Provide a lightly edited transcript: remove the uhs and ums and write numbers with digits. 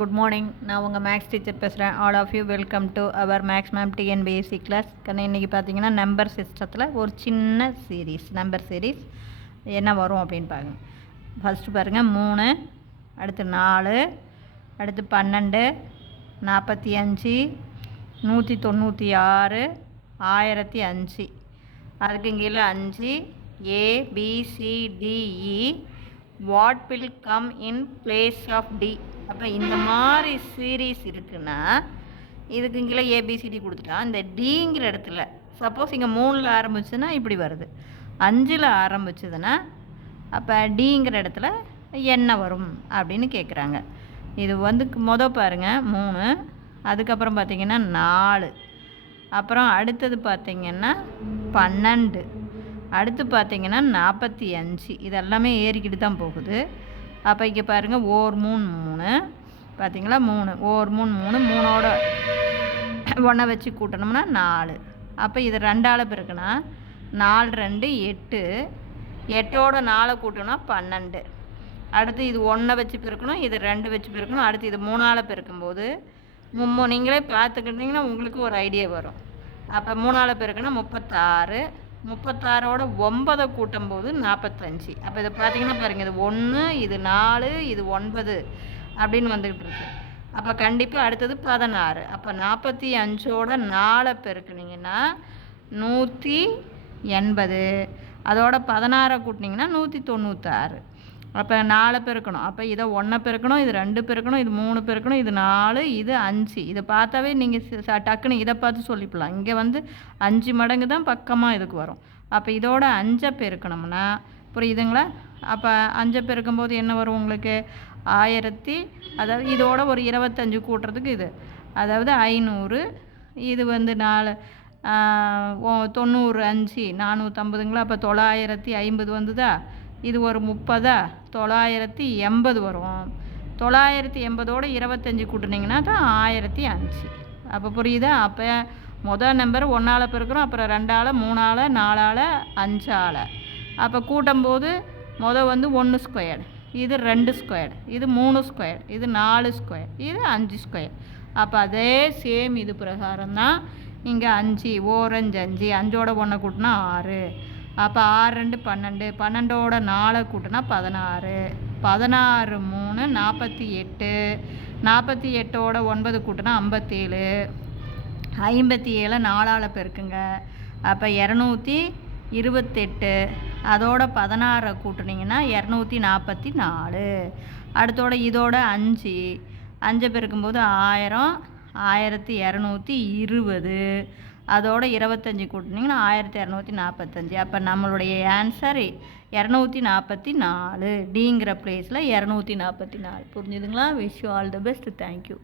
Good morning. நான் உங்கள் maths teacher பேசுகிறேன். All of you welcome to our maths ma'am TNPSC class. இன்றைக்கி பார்த்தீங்கன்னா நம்பர் சிஸ்டத்தில் ஒரு சின்ன நம்பர் சீரீஸ் என்ன வரும் அப்படின்னு பாருங்க. ஃபஸ்ட்டு பாருங்கள் 3, அடுத்து 4, அடுத்து 12, 45, 196, 1005. அதுக்கு கீழே 5 ABCDE. What will come in place of D. அப்போ இந்த மாதிரி சீரீஸ் இருக்குன்னா இதுக்கு கீழே ஏபிசிடி கொடுத்துட்டா இந்த டிங்கிற இடத்துல சப்போஸ் இங்கே 3ல் ஆரம்பிச்சுன்னா இப்படி வருது, 5ல் ஆரம்பிச்சதுன்னா அப்போ டிங்கிற இடத்துல என்ன வரும் அப்படின்னு கேட்குறாங்க. இது பாருங்கள் 3, அதுக்கப்புறம் பார்த்திங்கன்னா 4, அப்புறம் அடுத்தது பார்த்திங்கன்னா 12, அடுத்து பார்த்திங்கன்னா 45. இதெல்லாமே ஏறிக்கிட்டு தான் போகுது. அப்போ இங்கே பாருங்கள் 1 3 3 பார்த்திங்களா, 3 1 3 3 3ஓட 1 வச்சு கூட்டணும்னா 4. அப்போ இது 2ஆல் பெருக்குனா 4 2 8, 8ஓட 4 கூட்டணும்னா 12. அடுத்து இது 1 வச்சு பெருக்கணும், இது 2 வச்சு பெருக்கணும், அடுத்து இது 3ஆல் பெருக்கும்போது நீங்களே பார்த்துக்கிட்டிங்கன்னா உங்களுக்கு ஒரு ஐடியா வரும். அப்போ 3ஆல் பெருக்குனா 36, 36ஓட 9 கூட்டும்போது 45. அப்போ இதை பார்த்தீங்கன்னா பாருங்கள், இது 1, இது 4, இது 9 அப்படின்னு வந்துக்கிட்டு இருக்கு. அப்போ கண்டிப்பாக அடுத்தது 16. அப்போ 45ஓட 4 பெருக்குனிங்கன்னா 180, அதோட 16 கூட்டினீங்கன்னா 196. அப்போ 4 பெருக்கணும். அப்போ இதை 1 பெருக்கணும், இது 2 பெருக்கணும், இது 3 பெருக்கணும், இது 4, இது 5. இதை பார்த்தாவே நீங்கள் டக்குன்னு இதை பார்த்து சொல்லிக்கலாம். இங்கே 5 மடங்கு தான் பக்கமாக இதுக்கு வரும். அப்போ இதோட 5 பெருக்கணும்னா புரியுதுங்களா? அப்போ 5 பெருக்கும்போது என்ன வரும் உங்களுக்கு? 1000. அதாவது இதோட ஒரு 25 கூட்டுறதுக்கு இது, அதாவது 500. இது 4 90 5 450ங்களா? அப்போ 950 வந்துதா? இது ஒரு 30, 980 வரும். 980ஓட 25 கூட்டினீங்கன்னா தான் 1005. அப்போ புரியுதா? அப்போ மொதல் நம்பர் 1ஆல் பெருக்கிறோம், அப்புறம் 2ஆல் 3ஆல் 4ஆல் 5ஆல். அப்போ கூட்டும்போது 1 ஸ்கொயர், இது 2 ஸ்கொயர், இது 3 ஸ்கொயர், இது 4 ஸ்கொயர், இது 5 ஸ்கொயர். அப்போ அதே சேம் இது பிரகாரம் தான் இங்கே 5 5 5 5ஓட 1 கூட்டினா 6. அப்போ 6 2 12, 12ஓட 4 கூட்டினா 16, 16 3 48, 48ஓட 9 கூட்டினா 57, 57 4ஆல் பெருக்குங்க. அப்போ 228, அதோட 16 கூட்டினீங்கன்னா 244. அடுத்தோட இதோட 5 பெருக்கும்போது 1000, 1220, அதோட 25 கூட்டினீங்கன்னா 1245. அப்போ நம்மளுடைய ஆன்சர் 244. டிங்கிற பிளேஸில் 244. புரிஞ்சுதுங்களா? Wish you all the best. Thank you.